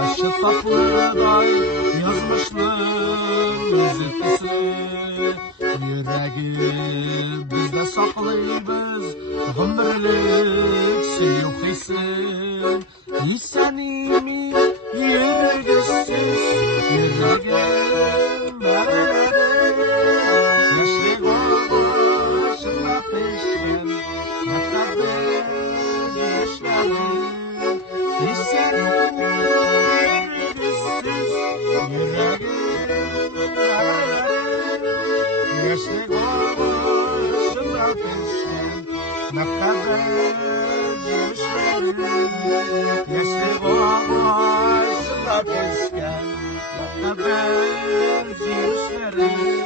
Aşı tatlıday yazmışlığın üzüntüsü. Yüreğim bizde saklıyız ömürlük sevgi hissi. Lisanimi yürgüsüz yüreğim yaşlı başımda peşmen ne kadar yaşlandım. Lisanimi yürgüsüz yüreğim yaşlı başımda peşmen ne kadar yaşlandım. Yaşlı başımda peşmen ne kadar yaşlandım.